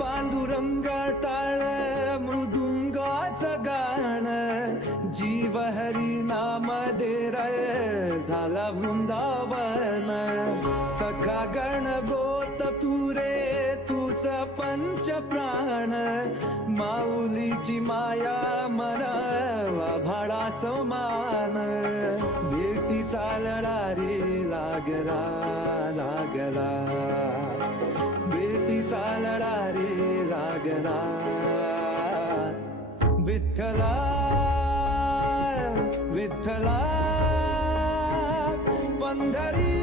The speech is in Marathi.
पांडुरंग टाळ मृदुंगाचं गाण, जीव हरी नाम दे रे झाला वृंदावन. सखा गण गोत तू रे तूच पंच प्राण, माऊलीची माया मन भाडा समान. भेटीचा लढा रे लागला लागला, भेटीचा लढा रे लागला. विठ्ठला विठ्ठला पंढरी